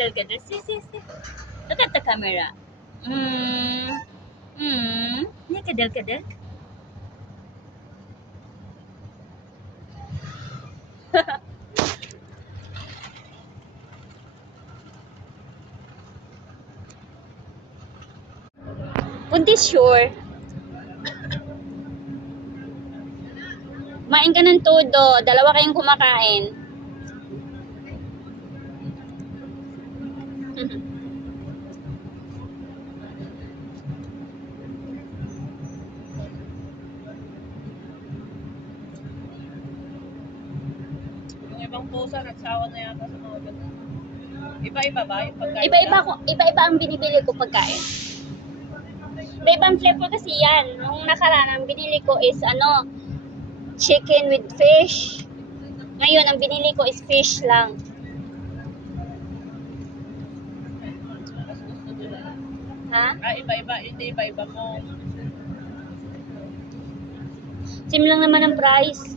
kadal-kadal. Si. Look at the camera. Ni kadal-kadal. Buntis sure. Kumain ka ng todo. Dalawa kayong kumakain. Yung ibang pusa, nagsawa na yata sa mga ganun. Iba-iba ba yung pagkain? Iba-iba ang binibili ko pagkain. Iba-ibang flavor kasi yan. Nung nakaraan, ang binili ko is chicken with fish. Ngayon, ang binili ko is fish lang. Mas gusto nila. Ha? Iba-iba. Hindi iba-iba mo. Same lang naman ang price.